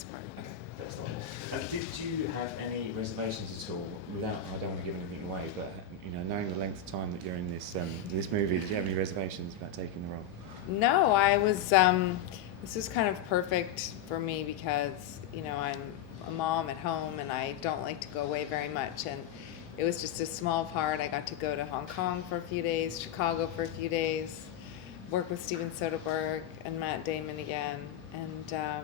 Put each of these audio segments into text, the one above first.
this part. Okay, that's the one. And did you have any reservations at all? Without, I don't want to give anything away, but you know, knowing the length of time that you're in this movie, did you have any reservations about taking the role? No, I was. This was kind of perfect for me because you know I'm a mom at home and I don't like to go away very much, and it was just a small part. I got to go to Hong Kong for a few days, Chicago for a few days, work with Steven Soderbergh and Matt Damon again, and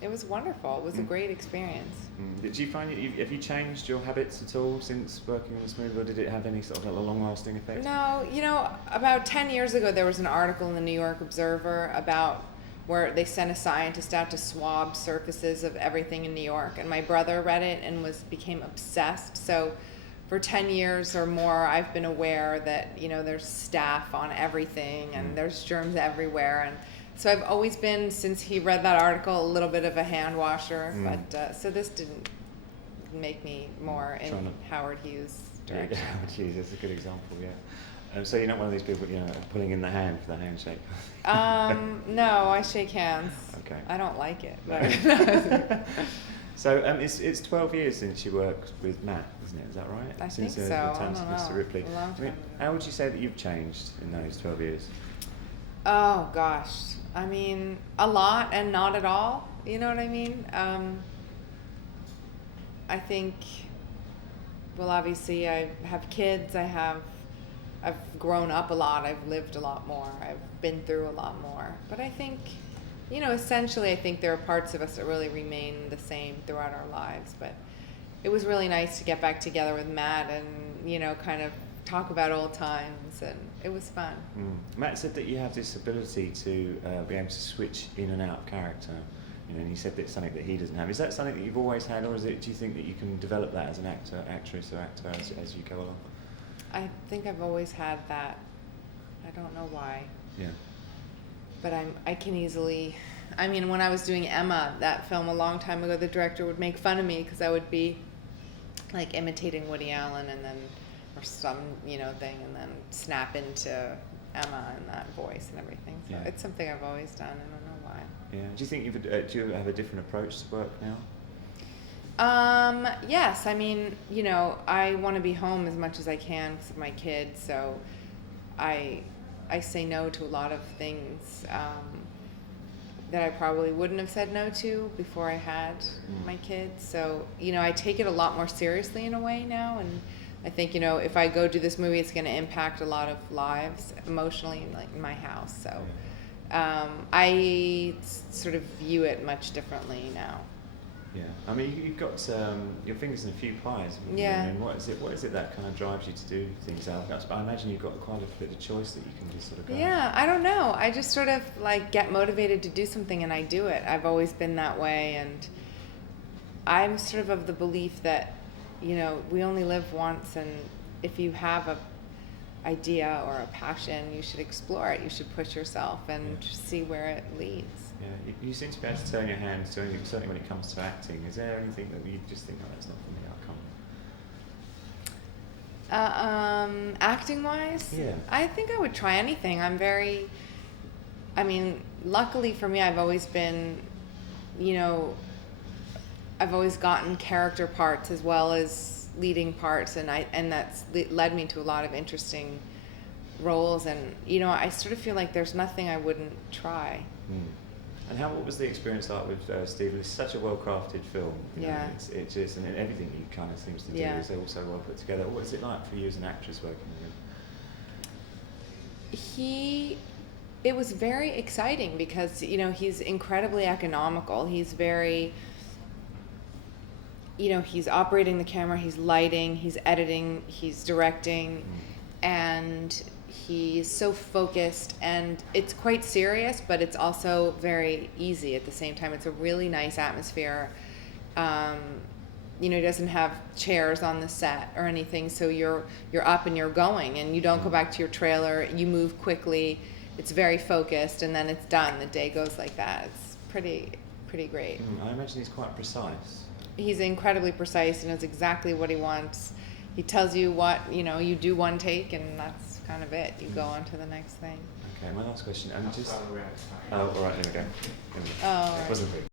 it was wonderful. It was a great experience. Did you find have you changed your habits at all since working on this movie, or did it have any sort of a long-lasting effect? No, you know, about 10 years ago there was an article in the New York Observer about where they sent a scientist out to swab surfaces of everything in New York, and my brother read it and became obsessed. So for 10 years or more, I've been aware that, you know, there's staph on everything and there's germs everywhere. And so I've always been, since he read that article, a little bit of a hand washer. But so this didn't make me more in Howard Hughes' direction. Yeah, Howard Hughes, that's a good example, yeah. So you're not one of these people, you know, pulling in the hand for the handshake? No, I shake hands. Okay. I don't like it. No. So it's 12 years since you worked with Matt, isn't it? Is that right? I since, think so. Talented Mr Ripley. A long time ago. How would you say that you've changed in those 12 years? Oh gosh, I mean a lot and not at all. You know what I mean? I think. Well, obviously, I have kids. I've grown up a lot. I've lived a lot more. I've been through a lot more. But I think, you know, essentially, I think there are parts of us that really remain the same throughout our lives. But it was really nice to get back together with Matt and, you know, kind of talk about old times, and it was fun. Matt said that you have this ability to be able to switch in and out of character. You know, and he said that it's something that he doesn't have. Is that something that you've always had, or do you think that you can develop that as an actor, actress, or actor as you go along? I think I've always had that. I don't know why. Yeah. But I can easily. I mean, when I was doing Emma, that film a long time ago, the director would make fun of me because I would be like imitating Woody Allen and then, or some, you know, thing, and then snap into Emma and that voice and everything. So Yeah. It's something I've always done. I don't know why. Yeah. Do you think do you have a different approach to work now? Yes, I mean, you know, I want to be home as much as I can because of my kids, so I say no to a lot of things that I probably wouldn't have said no to before I had my kids. So, you know, I take it a lot more seriously in a way now, and I think, you know, if I go do this movie, it's going to impact a lot of lives emotionally, like in my house. So I sort of view it much differently now. Yeah, I mean, you've got your fingers in a few pies. Yeah. I mean, what is it that kind of drives you to do things out? I imagine you've got quite a bit of choice that you can just sort of go. Yeah, I don't know. I just sort of like get motivated to do something and I do it. I've always been that way, and I'm sort of the belief that, you know, we only live once, and if you have a idea or a passion, you should explore it. You should push yourself and see where it leads. Yeah, you seem to be able to turn your hand to anything, certainly when it comes to acting. Is there anything that you just think, oh, that's not for me, I can't? Acting wise, Yeah. I think I would try anything. I mean, luckily for me, I've always been, you know, I've always gotten character parts as well as leading parts, and that's led me to a lot of interesting roles. And you know, I sort of feel like there's nothing I wouldn't try. And what was the experience like with Steve? It's such a well-crafted film. You know, it's just, and everything he kind of seems to do is also well put together. What is it like for you as an actress working with him? It was very exciting because, you know, he's incredibly economical. He's very, you know, he's operating the camera, he's lighting, he's editing, he's directing, and he's so focused, and it's quite serious, but it's also very easy at the same time. It's a really nice atmosphere. You know, he doesn't have chairs on the set or anything, so you're up and you're going, and you don't go back to your trailer. You move quickly. It's very focused, and then it's done. The day goes like that. It's pretty great. I imagine he's quite precise. He's incredibly precise. He knows exactly what he wants. He tells you what, you know, you do one take, and that's kind of it. You go on to the next thing. Okay, my last question. Oh, all right, there we go. Oh. It wasn't big.